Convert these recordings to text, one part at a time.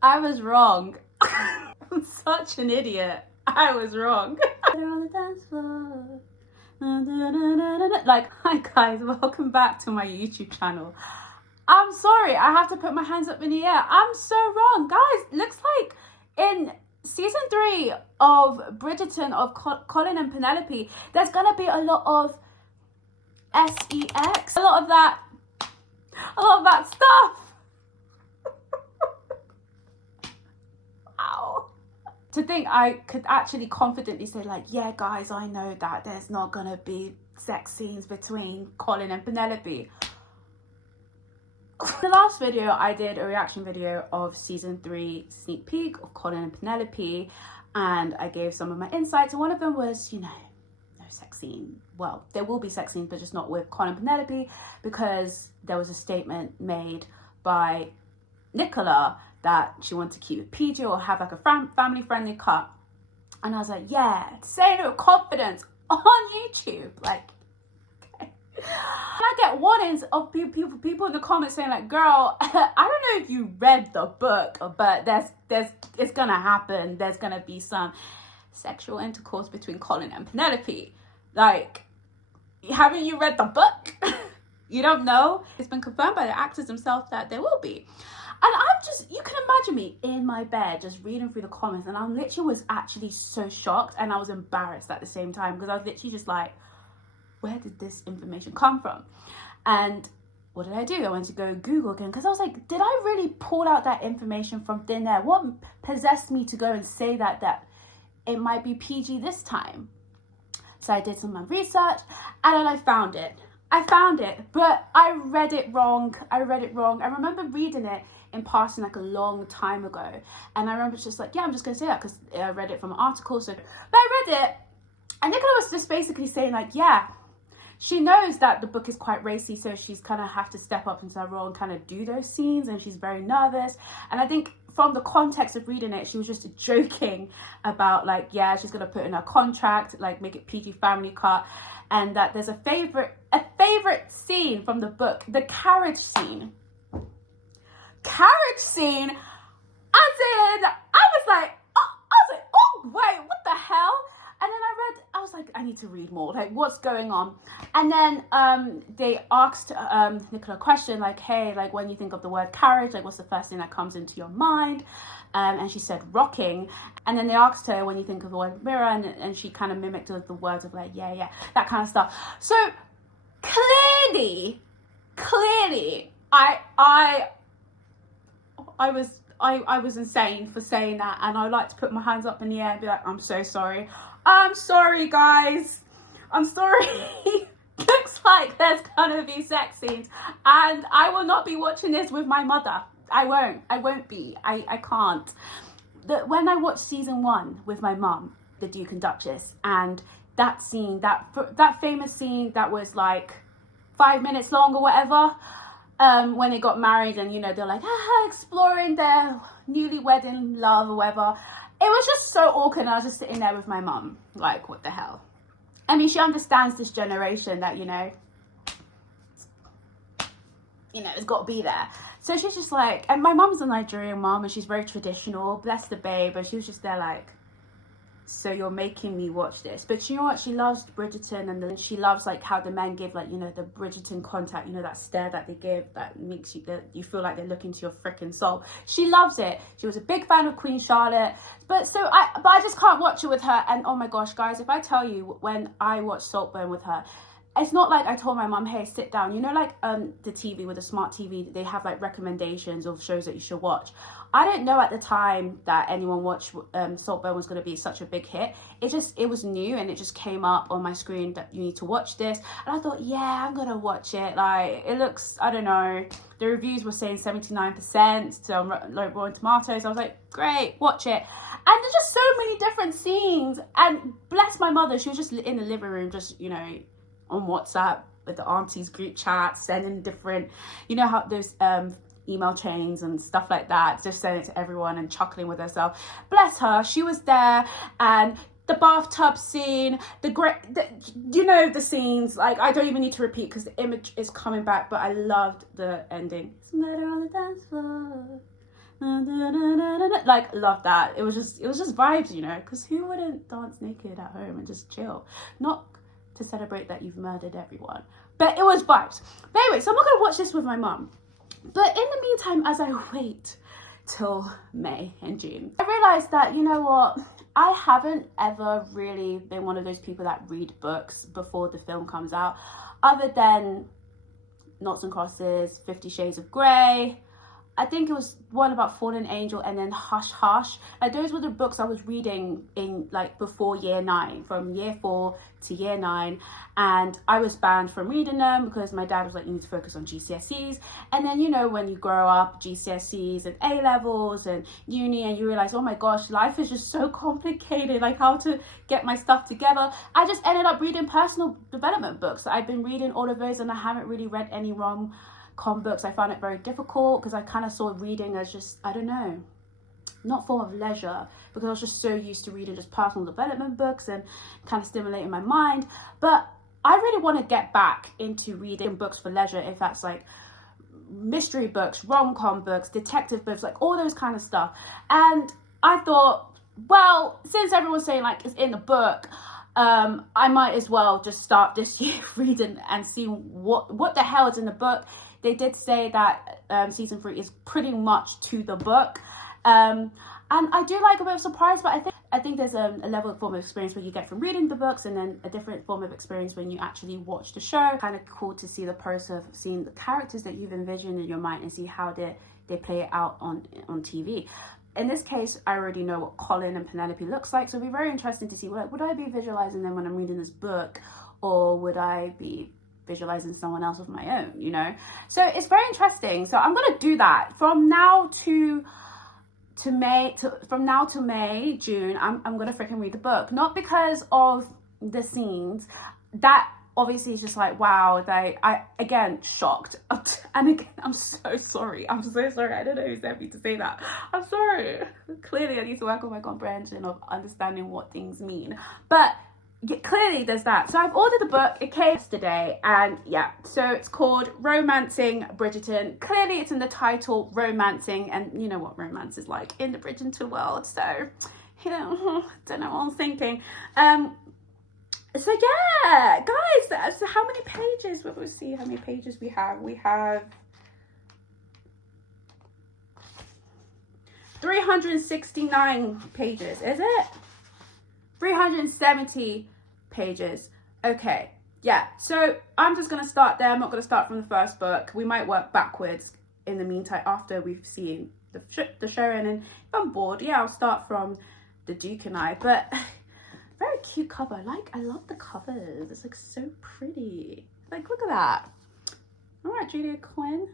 I was wrong. I'm such an idiot. I was wrong. On the dance floor. Like, hi guys, welcome back to my YouTube channel. I'm sorry, I have to put my hands up in the air. I'm so wrong, guys. Looks like in season 3 of Bridgerton of Colin and Penelope, there's gonna be a lot of sex, a lot of that stuff. Ow. To think I could actually confidently say, like, yeah guys, I know that there's not gonna be sex scenes between Colin and Penelope. The last video I did a reaction video of season 3 sneak peek of Colin and Penelope, and I gave some of my insights, and one of them was, you know, no sex scene. Well, there will be sex scenes, but just not with Colin and Penelope, because there was a statement made by Nicola that she wanted to keep it PG or have like a family friendly cut. And I was like, yeah, saying it with confidence on YouTube, like, okay. And I get warnings of people in the comments saying, like, girl, I don't know if you read the book, but it's gonna happen. There's gonna be some sexual intercourse between Colin and Penelope. Like, haven't you read the book? You don't know? It's been confirmed by the actors themselves that there will be. And I'm just, you can imagine me in my bed just reading through the comments, and I literally was actually so shocked, and I was embarrassed at the same time, because I was literally just like, where did this information come from? And what did I do? I went to go Google again, because I was like, did I really pull out that information from thin air? What possessed me to go and say that it might be PG this time? So I did some of my research, and then I found it, but I read it wrong. I remember reading it in passing like a long time ago, and I remember just like, yeah, I'm just gonna say that because I read it from an article. So, but I read it, and Nicola was just basically saying, like, yeah, she knows that the book is quite racy, so she's kind of have to step up into her role and kind of do those scenes, and she's very nervous. And I think from the context of reading it, she was just joking about, like, yeah, she's gonna put in her contract, like, make it PG family cut, and that there's a favorite scene from the book, the carriage scene, as in, I was like, oh wait, what the hell? And then I was like, I need to read more, like, what's going on? And then they asked Nicola a question, like, hey, like, when you think of the word carriage, like, what's the first thing that comes into your mind? And she said rocking. And then they asked her, when you think of the word mirror, and she kind of mimicked the words of, like, yeah, that kind of stuff. So clearly, I was insane for saying that, and I like to put my hands up in the air and be like, I'm so sorry. I'm sorry, guys. I'm sorry. Looks like there's gonna be sex scenes, and I will not be watching this with my mother. I won't be. I can't. When I watched season 1 with my mum, the Duke and Duchess, and that scene, that famous scene that was like 5 minutes long or whatever, when they got married, and, you know, they're like, exploring their newlywed in love or whatever. It was just so awkward, and I was just sitting there with my mum, like, what the hell? I mean, she understands this generation that, you know, it's got to be there. So she's just like, and my mum's a Nigerian mum, and she's very traditional, bless the babe, and she was just there like, so you're making me watch this? But you know what, she loves Bridgerton, and then she loves, like, how the men give, like, you know, the Bridgerton contact, you know, that stare that they give that makes you feel like they're looking to your freaking soul. She loves it. She was a big fan of Queen Charlotte, but I just can't watch it with her. And oh my gosh, guys, if I tell you, when I watched Saltburn with her, it's not like I told my mum, hey, sit down. You know, like the TV, with a smart TV, they have like recommendations of shows that you should watch. I didn't know at the time that anyone watched Saltburn was going to be such a big hit. It was new, and it just came up on my screen that you need to watch this. And I thought, yeah, I'm going to watch it. Like, it looks, I don't know, the reviews were saying 79%, so like Rotten Tomatoes. I was like, great, watch it. And there's just so many different scenes. And bless my mother, she was just in the living room, just, you know, on WhatsApp with the aunties group chat, sending different, you know, how those email chains and stuff like that, just sending it to everyone and chuckling with herself. Bless her, she was there. And the bathtub scene, you know, the scenes, like, I don't even need to repeat because the image is coming back, but I loved the ending. It's murder on the dance floor. like, love that. It was just vibes, you know, because who wouldn't dance naked at home and just chill? Not to celebrate that you've murdered everyone, but it was vibes. But anyway, so I'm not gonna watch this with my mum. But in the meantime, as I wait till May and June, I realized that, you know what, I haven't ever really been one of those people that read books before the film comes out, other than Noughts and Crosses, 50 Shades of Grey. I think it was one about Fallen Angel, and then Hush Hush. Like, those were the books I was reading in, like, before year 9, from year 4 to year 9. And I was banned from reading them because my dad was like, you need to focus on GCSEs. And then, you know, when you grow up, GCSEs and A levels and uni, and you realize, oh my gosh, life is just so complicated, like how to get my stuff together. I just ended up reading personal development books. I've been reading all of those, and I haven't really read any rom-com books. I found it very difficult because I kind of saw reading as just, I don't know, not form of leisure, because I was just so used to reading just personal development books and kind of stimulating my mind. But I really want to get back into reading books for leisure, if that's like mystery books, rom-com books, detective books, like all those kind of stuff. And I thought, well, since everyone's saying like it's in the book, I might as well just start this year reading and see what the hell is in the book. They did say that season 3 is pretty much to the book. And I do like a bit of surprise, but I think there's a level of form of experience where you get from reading the books, and then a different form of experience when you actually watch the show. Kind of cool to see the process of seeing the characters that you've envisioned in your mind and see how they play it out on TV. In this case, I already know what Colin and Penelope looks like, so it'll be very interesting to see, like, would I be visualizing them when I'm reading this book, or would I be visualizing someone else of my own, you know? So it's very interesting. So I'm gonna do that from now to May, June. I'm gonna freaking read the book, not because of the scenes. That obviously is just like, wow, I again shocked. And again, I'm so sorry. I don't know who sent me to say that. I'm sorry. Clearly I need to work on my comprehension of understanding what things mean. But yeah, clearly there's that. So I've ordered the book. It came yesterday, and yeah, so it's called Romancing Bridgerton. Clearly it's in the title, romancing, and you know what romance is like in the Bridgerton world, so you know, don't know what I'm thinking. So yeah, guys, so how many pages? We'll see how many pages we have. We have 369 pages, is it? 370 pages. Okay, yeah, so I'm just gonna start there. I'm not gonna start from the first book. We might work backwards in the meantime after we've seen the show, and then if I'm bored, yeah, I'll start from The Duke and I. But very cute cover. I love the covers. It's like so pretty. Like, look at that. All right, Julia Quinn.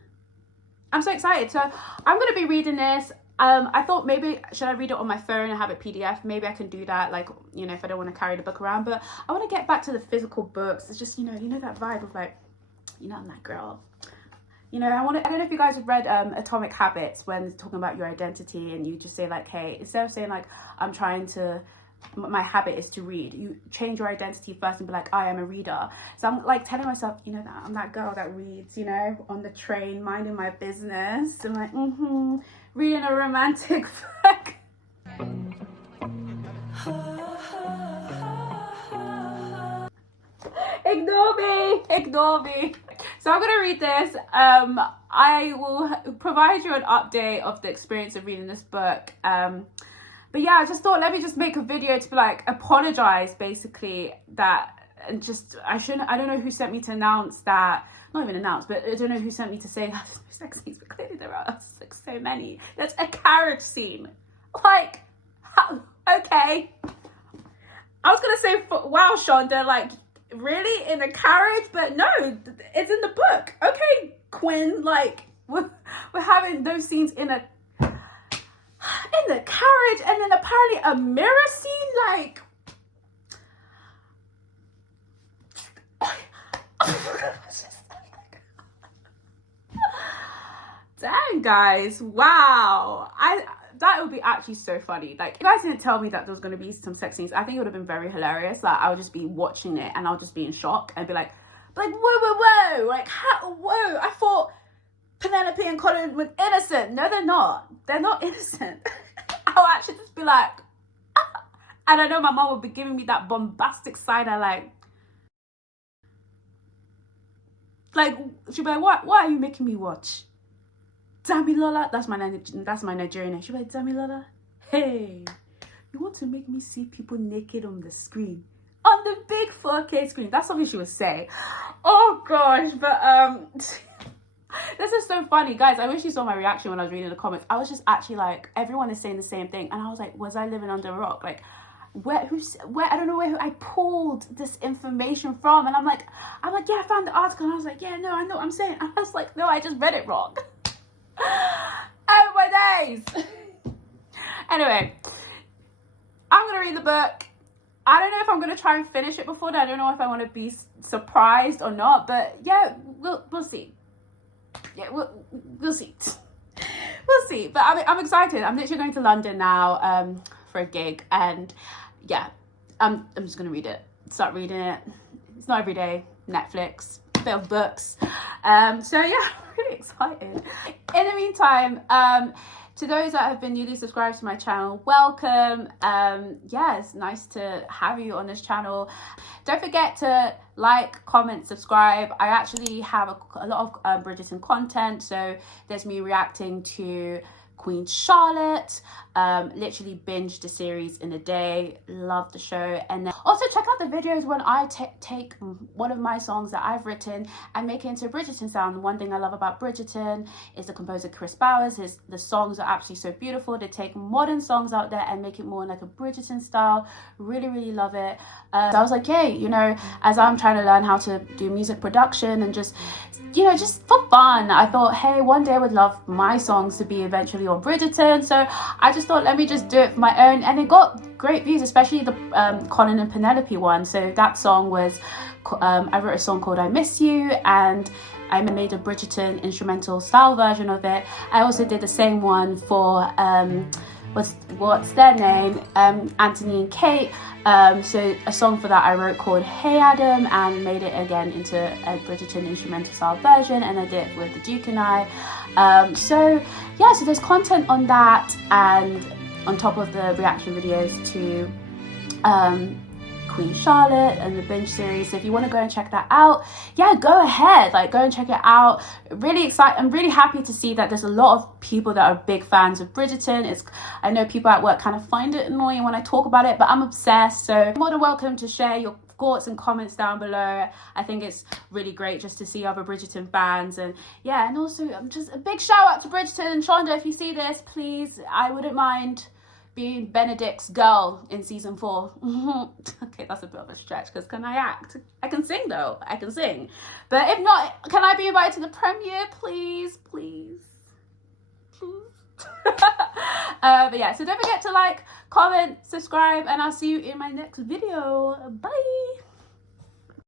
I'm so excited. So I'm gonna be reading this. I thought maybe should I read it on my phone and have it PDF? Maybe I can do that, like, you know, if I don't want to carry the book around. But I want to get back to the physical books. It's just, you know that vibe of like, you know, I'm that girl. You know, I don't know if you guys have read Atomic Habits, when it's talking about your identity, and you just say like, hey, instead of saying like, my habit is to read, you change your identity first and be like, I am a reader. So I'm like telling myself, you know, that I'm that girl that reads, you know, on the train, minding my business, and like, reading a romantic book. Ignore me. So I'm gonna read this. I will provide you an update of the experience of reading this book. But yeah, I just thought, let me just make a video to be like, apologize, basically, that, and just, I don't know who sent me to announce that, not even announce, but I don't know who sent me to say that there's no sex scenes, but clearly there are like so many. There's a carriage scene. Like, how, okay. I was gonna say, wow, Shonda, like, really, in a carriage? But no, it's in the book. Okay, Quinn, like, we're having those scenes in the carriage, and then apparently a mirror scene, like, dang, guys, wow. That would be actually so funny. Like, if you guys didn't tell me that there was going to be some sex scenes, I think it would have been very hilarious. Like, I would just be watching it and I'll just be in shock and be like, whoa, like, how, whoa, I thought Penelope and Colin were innocent. No, they're not. They're not innocent. I'll actually just be like, ah. And I know my mom would be giving me that bombastic side eye, like she'd be like, what are you making me watch? Damilola, that's my Nigerian name. She'd be like, Damilola, hey, you want to make me see people naked on the screen? On the big 4K screen. That's something she would say. Oh gosh, but this is so funny, guys. I wish you saw my reaction when I was reading the comments. I was just actually like, everyone is saying the same thing, and I was like, was I living under a rock? Like, where I don't know where I pulled this information from, and I'm like, yeah, I found the article, and I was like, yeah, no, I know what I'm saying. I was like, no, I just read it wrong. Oh my days. Anyway, I'm gonna read the book. I don't know if I'm gonna try and finish it before that. I don't know if I want to be surprised or not, but yeah, we'll see. Yeah, we'll see. We'll see. But I'm excited. I'm literally going to London now for a gig, and yeah, I'm just gonna read it. Start reading it. It's not every day. Netflix, bit of books. So yeah, I'm really excited. In the meantime, to those that have been newly subscribed to my channel, welcome. Yeah, it's nice to have you on this channel. Don't forget to like, comment, subscribe. I actually have a lot of Bridgerton content. So there's me reacting to Queen Charlotte, literally binged the series in a day, love the show. And then also check out the videos when I take one of my songs that I've written and make it into a Bridgerton sound. One thing I love about Bridgerton is the composer Chris Bowers. The songs are absolutely so beautiful. They take modern songs out there and make it more like a Bridgerton style. Really, really love it. So I was like, hey, you know, as I'm trying to learn how to do music production and just, you know, just for fun, I thought, hey, one day I would love my songs to be eventually on Bridgerton. So I just thought, let me just do it for my own, and it got great views, especially the Colin and Penelope one. So that song was, I wrote a song called I Miss You, and I made a Bridgerton instrumental style version of it. I also did the same one for what's their name, Anthony and Kate. So a song for that I wrote called Hey Adam, and made it again into a Bridgerton instrumental style version, and I did it with the Duke and I. So yeah, so there's content on that, and on top of the reaction videos to Queen Charlotte and the binge series. So if you want to go and check that out, yeah, go ahead, like go and check it out. Really excited. I'm really happy to see that there's a lot of people that are big fans of Bridgerton. I know people at work kind of find it annoying when I talk about it, but I'm obsessed. So you're more than welcome to share your thoughts and comments down below. I think it's really great just to see other Bridgerton fans, and yeah, and also just a big shout out to Bridgerton. And Shonda, if you see this, please, I wouldn't mind being Benedict's girl in season 4. Okay, that's a bit of a stretch, because can I act? I can sing though, I can sing. But if not, can I be invited to the premiere, please? Please. But yeah, so don't forget to like, comment, subscribe, and I'll see you in my next video. Bye.